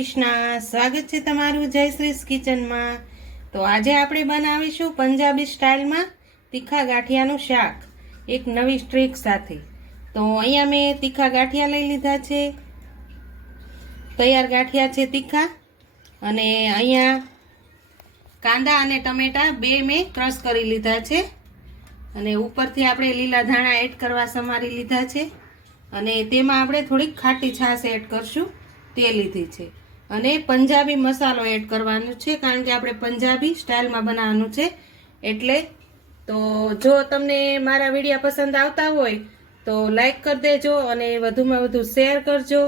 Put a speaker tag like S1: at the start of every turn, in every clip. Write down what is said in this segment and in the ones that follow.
S1: જય શ્રી કૃષ્ણ, સ્વાગત છે તમારું જયશ્રીસ કિચનમાં. તો આજે આપણે બનાવીશું પંજાબી સ્ટાઇલમાં તીખા ગાંઠિયાનું શાક, એક નવી સ્ટ્રીક સાથે. તો અહીંયા મેં તીખા ગાંઠિયા લઈ લીધા છે. તૈયાર ગાંઠિયા છે તીખા. અને અહીંયા કાંદા અને ટમેટા બે મેં ક્રશ કરી લીધા છે. અને ઉપરથી આપણે લીલા ધાણા એડ કરવા સમારી લીધા છે. અને તેમાં આપણે થોડીક ખાટી છાશ એડ કરશું, તે લીધી છે. અને પંજાબી મસાલો એડ કરવાનો છે, કારણ કે આપણે પંજાબી સ્ટાઇલમાં બનાવવાનું છે. એટલે તો જો તમને મારા વિડીયા પસંદ આવતા હોય, તો લાઈક કરી દેજો અને વધુમાં વધુ શેર કરજો.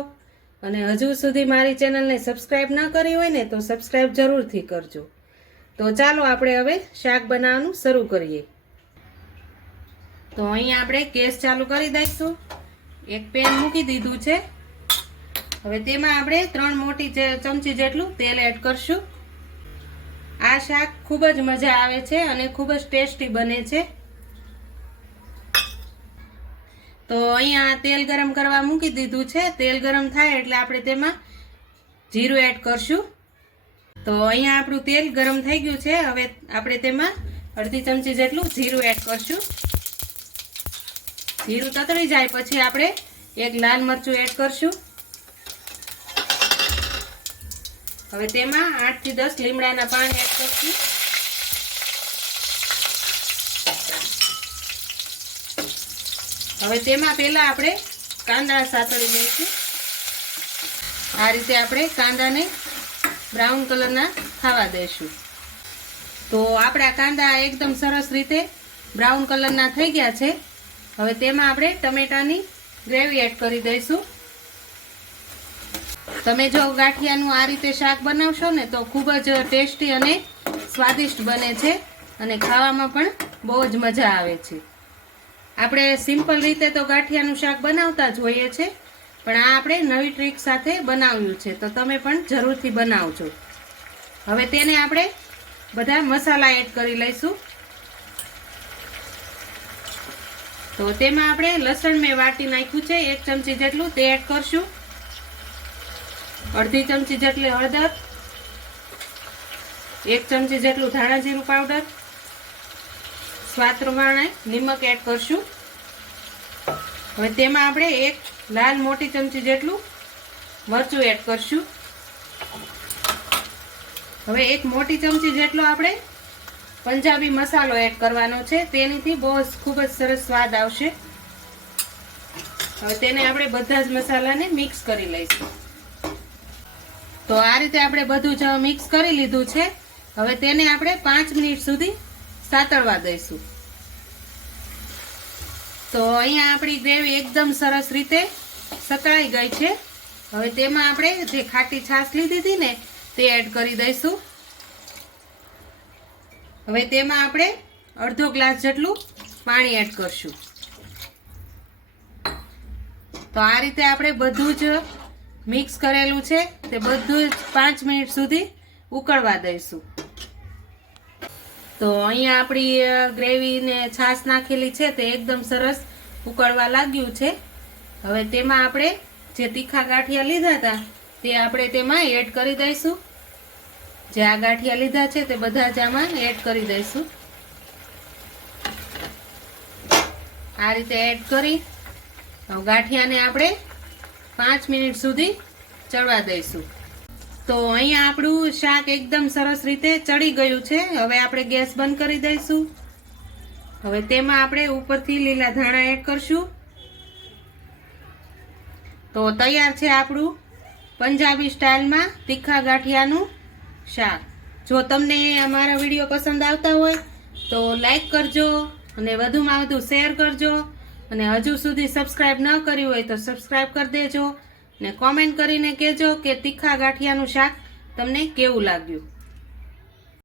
S1: અને હજુ સુધી મારી ચેનલને સબસ્ક્રાઈબ ન કરી હોય ને, તો સબસ્ક્રાઈબ જરૂરથી કરજો. તો ચાલો આપણે હવે શાક બનાવવાનું શરૂ કરીએ. તો અહીં આપણે ગેસ ચાલુ કરી દઈશું. એક પેન મૂકી દીધું છે. હવે તેમાં આપણે ત્રણ મોટી ચમચી જેટલું તેલ એડ કરશું. આ શાક ખૂબ જ મજા આવે છે અને ખૂબ જ ટેસ્ટી બને છે. તો અહીંયા તેલ ગરમ કરવા મૂકી દીધું છે. તેલ ગરમ થાય એટલે આપણે તેમાં જીરું એડ કરશું. તો અહીંયા આપણું તેલ ગરમ થઈ ગયું છે. હવે આપણે તેમાં અડધી ચમચી જેટલું જીરું એડ કરશું. જીરું તતળી જાય પછી આપણે એક લાલ મરચું એડ કરશું. હવે તેમાં આઠથી દસ લીમડાના પાન એડ કરશું. હવે તેમાં પહેલા આપણે કાંદા સાતળી લઈશું. આ રીતે આપણે કાંદાને બ્રાઉન કલરના ખાવા દઈશું તો આપણા કાંદા એકદમ સરસ રીતે બ્રાઉન કલરના થઈ ગયા છે. હવે તેમાં આપણે ટમેટાની ગ્રેવી એડ કરી દઈશું. તમે જો ગાંઠિયાનું આ રીતે શાક બનાવશો ને તો ખૂબ જ ટેસ્ટી અને સ્વાદિષ્ટ બને છે અને ખાવામાં પણ બહુ જ મજા આવે છે. આપણે સિમ્પલ રીતે તો ગાંઠિયાનું શાક બનાવતા જ હોઈએ છે, પણ આ આપણે નવી ટ્રીક સાથે બનાવ્યું છે, તો તમે પણ જરૂરથી બનાવજો. હવે તેને આપણે બધા મસાલા એડ કરી લઈશું. તો તેમાં આપણે લસણ મેં વાટી નાખ્યું છે, એક ચમચી જેટલું તે એડ કરશું. અડધી ચમચી જેટલી હળદર, એક ચમચી જેટલું ધાણા જીરું પાવડર. સ્વાદ પ્રમાણે નિમક એડ કરશું. હવે તેમાં આપણે એક લાલ મોટી ચમચી જેટલું મરચું એડ કરશું. હવે એક મોટી ચમચી જેટલો આપણે પંજાબી મસાલો એડ કરવાનો છે. તેનીથી બહુ ખૂબ જ સરસ સ્વાદ આવશે. હવે તેને આપણે બધા જ મસાલાને મિક્સ કરી લઈશું. તો આ રીતે આપણે બધું જ મિક્સ કરી લીધું છે. હવે તેને આપણે પાંચ મિનિટ સુધી સાતળવા દઈશું. તો અહીંયા આપણી ગ્રેવી એકદમ સરસ રીતે સતળાઈ ગઈ છે. હવે તેમાં આપણે જે ખાટી છાશ લીધી હતી ને, તે એડ કરી દઈશું. હવે તેમાં આપણે અડધો ગ્લાસ જેટલું પાણી એડ કરશું. તો આ રીતે આપણે બધું જ મિક્સ કરેલું છે તે બધું જ પાંચ મિનિટ સુધી ઉકળવા દઈશું. તો અહીંયા આપણી ગ્રેવીને ગ્રેવી છાશ નાખેલી છે તે એકદમ સરસ ઉકળવા લાગ્યું છે. હવે તેમાં આપણે જે તીખા ગાંઠિયા લીધા હતા તે આપણે તેમાં એડ કરી દઈશું. જે આ ગાંઠિયા લીધા છે તે બધા જ આમાં એડ કરી દઈશું. આ રીતે એડ કરી. ગાંઠિયાને આપણે પાંચ મિનિટ સુધી ચડવા દઈશું. તો અહીંયા આપણું શાક એકદમ સરસ રીતે ચડી ગયું છે. હવે આપણે ગેસ બંધ કરી દઈશું. હવે તેમાં આપણે ઉપરથી લીલા ધાણા એડ કરશું. તો તૈયાર છે આપણું પંજાબી સ્ટાઇલમાં તીખા ગાંઠિયાનું શાક. જો તમને અમારા વીડિયો પસંદ આવતા હોય તો લાઈક કરજો અને વધુમાં વધુ શેર કરજો. અને હજુ સુધી સબસ્ક્રાઈબ ન કર્યું હોય તો સબસ્ક્રાઈબ કરી દેજો ને કોમેન્ટ કરીને કહેજો કે તીખા ગાંઠિયાનું શાક તમને કેવું લાગ્યું.